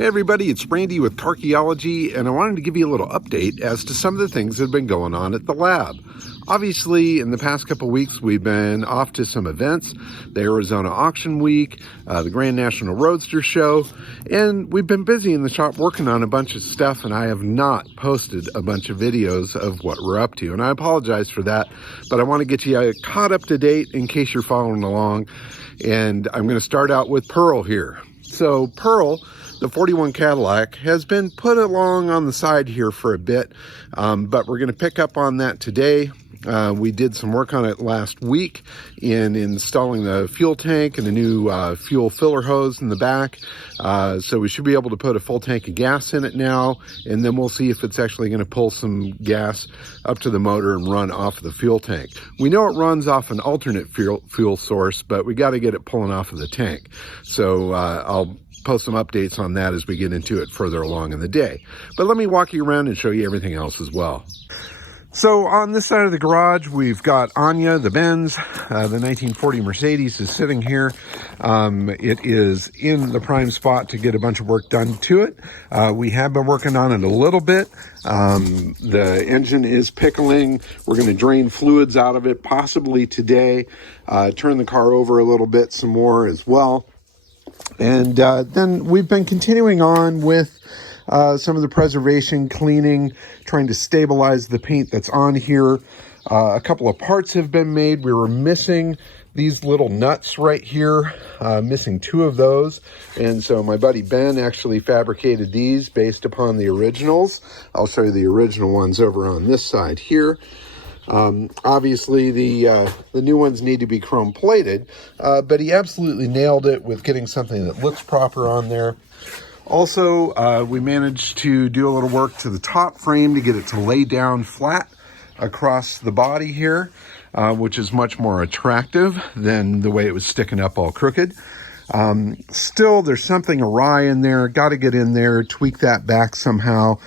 Hey everybody, it's Randy with Carchaeology, and I wanted to give you a little update as to some of the things that have been going on at the lab. Obviously, in the past couple of weeks, we've been off to some events, the Arizona Auction Week, the Grand National Roadster Show, and we've been busy in the shop working on a bunch of stuff, and I have not posted a bunch of videos of what we're up to, and I apologize for that, but I want to get you caught up to date in case you're following along, and I'm going to start out with Pearl here. So Pearl, the 41 Cadillac, has been put along on the side here for a bit, but we're going to pick up on that today. We did some work on it last week in installing the fuel tank and a new fuel filler hose in the back. So we should be able to put a full tank of gas in it now, and then we'll see if it's actually going to pull some gas up to the motor and run off of the fuel tank. We know it runs off an alternate fuel source, but we got to get it pulling off of the tank. So I'll post some updates on that as we get into it further along in the day. But let me walk you around and show you everything else as well. So on this side of the garage, we've got Anya, the Benz, the 1940 Mercedes is sitting here. It is in the prime spot to get a bunch of work done to it. We have been working on it a little bit. The engine is pickling. We're going to drain fluids out of it possibly today, turn the car over a little bit some more as well. And then we've been continuing on with some of the preservation, cleaning, trying to stabilize the paint that's on here. A couple of parts have been made. We were missing these little nuts right here, missing two of those. And so my buddy Ben actually fabricated these based upon the originals. I'll show you the original ones over on this side here. Obviously the new ones need to be chrome plated, but he absolutely nailed it with getting something that looks proper on there. Also, we managed to do a little work to the top frame to get it to lay down flat across the body here, which is much more attractive than the way it was sticking up all crooked. Still, there's something awry in there. Got to get in there, tweak that back somehow,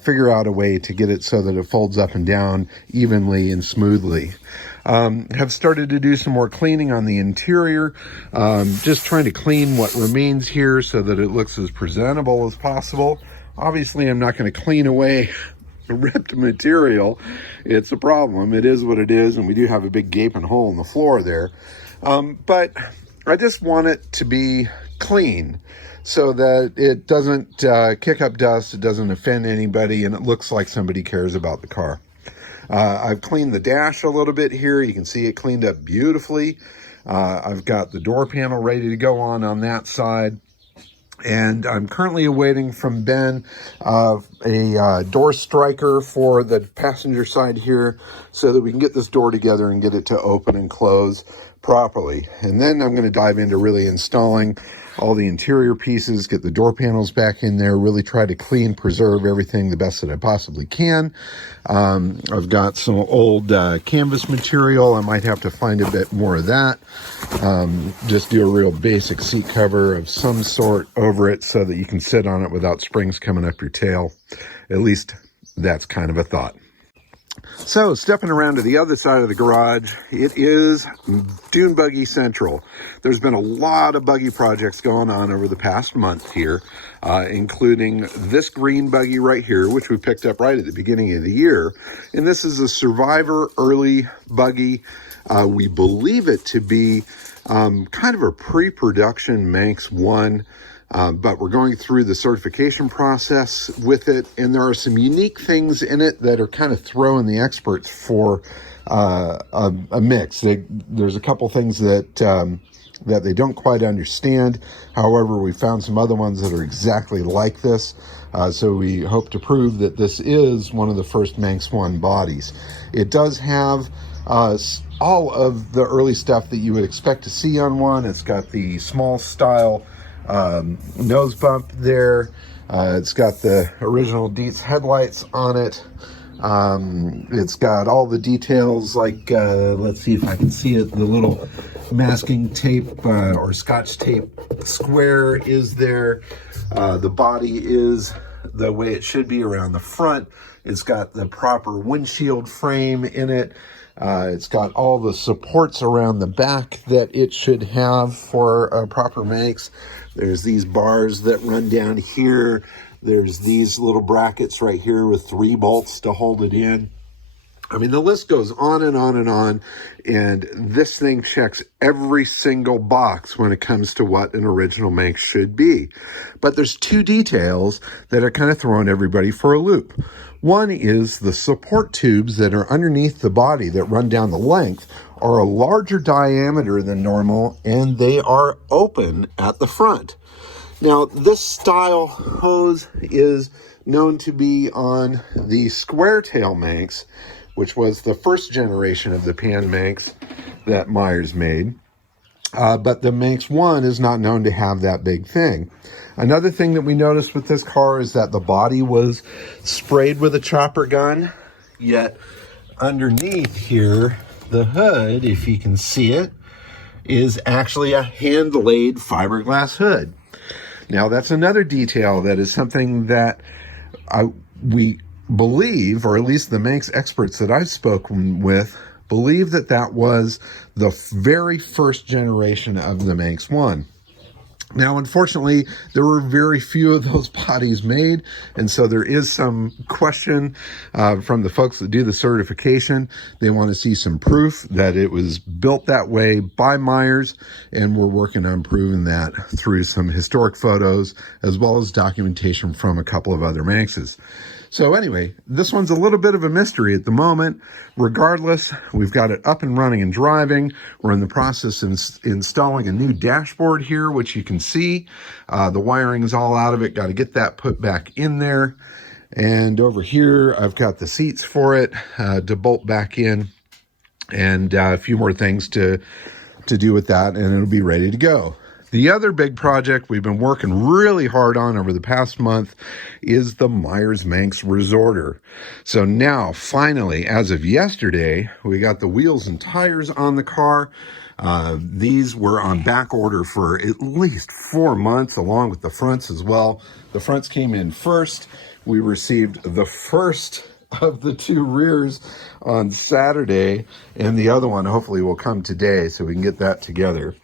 figure out a way to get it so that it folds up and down evenly and smoothly. Have started to do some more cleaning on the interior, just trying to clean what remains here so that it looks as presentable as possible. Obviously, I'm not going to clean away ripped material. It's a problem. It is what it is, and we do have a big gaping hole in the floor there. But I just want it to be clean so that it doesn't kick up dust, it doesn't offend anybody, and it looks like somebody cares about the car. I've cleaned the dash a little bit here. You can see it cleaned up beautifully. I've got the door panel ready to go on that side. And I'm currently awaiting from Ben a door striker for the passenger side here so that we can get this door together and get it to open and close properly. And then I'm going to dive into really installing all the interior pieces, get the door panels back in there, really try to clean, preserve everything the best that I possibly can. I've got some old canvas material. I might have to find a bit more of that. Just do a real basic seat cover of some sort over it so that you can sit on it without springs coming up your tail. At least that's kind of a thought. So, stepping around to the other side of the garage, it is Dune Buggy Central. There's been a lot of buggy projects going on over the past month here, including this green buggy right here, which we picked up right at the beginning of the year. And this is a Survivor early buggy. We believe it to be kind of a pre-production Manx 1. But we're going through the certification process with it, and there are some unique things in it that are kind of throwing the experts for a mix. There's a couple things that they don't quite understand. However, we found some other ones that are exactly like this. So we hope to prove that this is one of the first Manx 1 bodies. It does have all of the early stuff that you would expect to see on one. It's got the small style nose bump there. It's got the original Dietz headlights on it. It's got all the details like, let's see if I can see it, the little masking tape or scotch tape square is there. The body is the way it should be around the front. It's got the proper windshield frame in it. It's got all the supports around the back that it should have for a proper Manx. There's these bars that run down here. There's these little brackets right here with 3 bolts to hold it in. I mean, the list goes on and on and on, and this thing checks every single box when it comes to what an original Manx should be. But there's 2 details that are kind of throwing everybody for a loop. One is the support tubes that are underneath the body that run down the length are a larger diameter than normal, and they are open at the front. Now, this style hose is known to be on the square tail Manx, which was the first generation of the pan Manx that Meyers made. But the Manx 1 is not known to have that big thing. Another thing that we noticed with this car is that the body was sprayed with a chopper gun, yet underneath here, the hood, if you can see it, is actually a hand-laid fiberglass hood. Now, that's another detail that is something that we believe, or at least the Manx experts that I've spoken with, believe that that was the very first generation of the Manx 1. Now, unfortunately, there were very few of those bodies made, and so there is some question from the folks that do the certification. They want to see some proof that it was built that way by Meyers, and we're working on proving that through some historic photos as well as documentation from a couple of other Manxes. So anyway, this one's a little bit of a mystery at the moment. Regardless, we've got it up and running and driving. We're in the process of installing a new dashboard here, which you can see. The wiring is all out of it. Got to get that put back in there. And over here, I've got the seats for it to bolt back in, and a few more things to do with that, and it'll be ready to go. The other big project we've been working really hard on over the past month is the Meyers Manx Resorter. So now, finally, as of yesterday, we got the wheels and tires on the car. These were on back order for at least 4 months, along with the fronts as well. The fronts came in first. We received the first of the 2 rears on Saturday, and the other one hopefully will come today so we can get that together.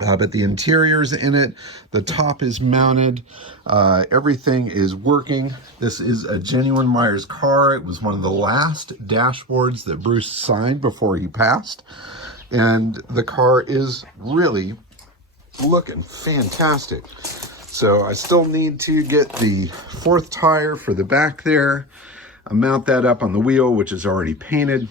But the interior's in it, the top is mounted, everything is working. This is a genuine Meyers car. It was one of the last dashboards that Bruce signed before he passed. And the car is really looking fantastic. So I still need to get the 4th tire for the back there. I mount that up on the wheel, which is already painted.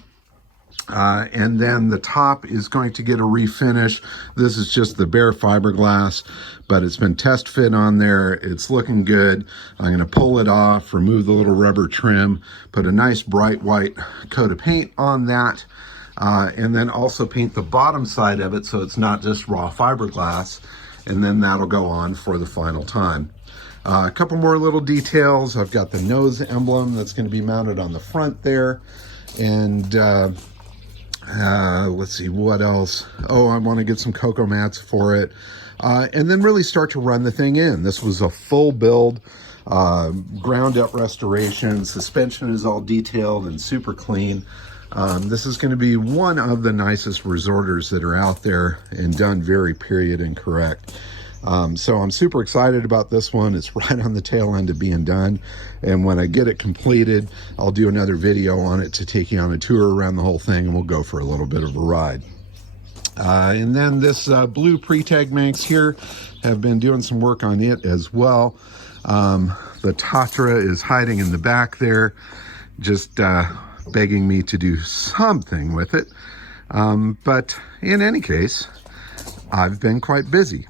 And then the top is going to get a refinish. This is just the bare fiberglass, but it's been test fit on there. It's looking good. I'm going to pull it off, remove the little rubber trim, put a nice bright white coat of paint on that, and then also paint the bottom side of it so it's not just raw fiberglass, and then that'll go on for the final time. A couple more little details. I've got the nose emblem that's going to be mounted on the front there, and let's see, what else? Oh, I want to get some cocoa mats for it. And then really start to run the thing in. This was a full build, ground up restoration. Suspension is all detailed and super clean. This is going to be one of the nicest resorters that are out there, and done very period and correct. So I'm super excited about this one. It's right on the tail end of being done. And when I get it completed, I'll do another video on it to take you on a tour around the whole thing, and we'll go for a little bit of a ride. And then this blue pre-tag Manx here, have been doing some work on it as well. The Tatra is hiding in the back there, just begging me to do something with it. But in any case, I've been quite busy.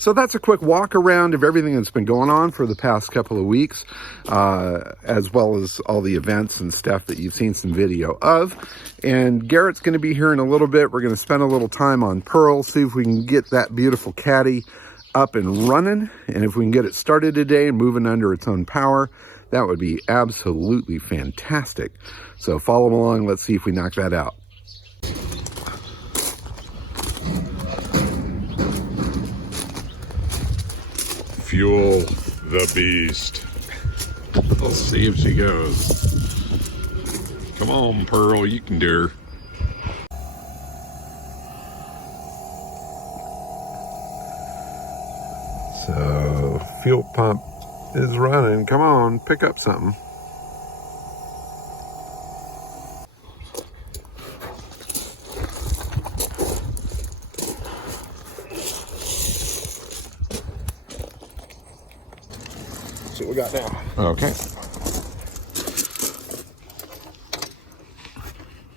So that's a quick walk around of everything that's been going on for the past couple of weeks, as well as all the events and stuff that you've seen some video of. And Garrett's going to be here in a little bit. We're going to spend a little time on Pearl, see if we can get that beautiful Caddy up and running. And if we can get it started today and moving under its own power, that would be absolutely fantastic. So follow along. Let's see if we knock that out. Fuel the beast. We'll see if she goes. Come on, Pearl, you can do her. So, fuel pump is running. Come on, pick up something. See what we got now. Okay.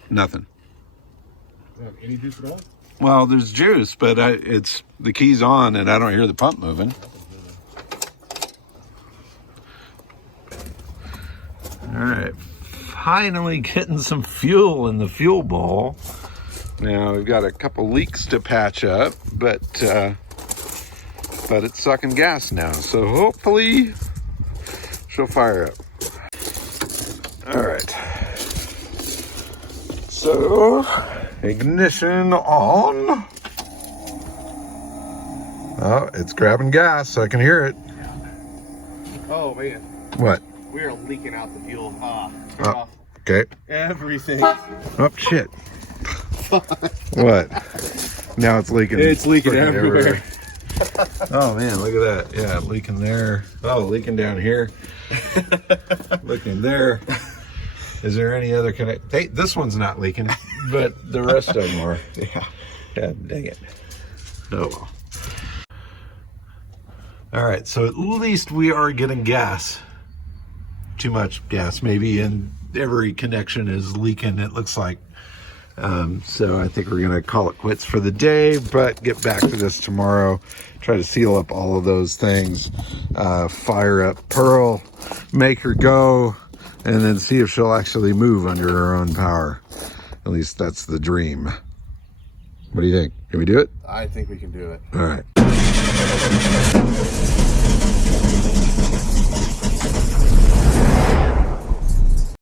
Nothing. Any juice at all? Well, there's juice, but it's the key's on and I don't hear the pump moving. All right, finally getting some fuel in the fuel bowl. Now we've got a couple leaks to patch up, but it's sucking gas now. So hopefully she'll fire up. All right. So ignition on. Oh, it's grabbing gas, so I can hear it. Oh man, What? we are leaking out the fuel. Turn off Okay. everything. Oh, shit. What? Now it's leaking. It's leaking freaking everywhere. Oh, man, look at that. Yeah, leaking there. Oh, leaking down here. Leaking there. Is there any other connect? Hey, this one's not leaking, but the rest of them are. Yeah. God dang it. Oh, well. All right, so at least we are getting gas. Too much gas, maybe, and every connection is leaking, it looks like. So I think we're going to call it quits for the day, but get back to this tomorrow. Try to seal up all of those things. Fire up Pearl, make her go, and then see if she'll actually move under her own power. At least that's the dream. What do you think? Can we do it? I think we can do it. All right.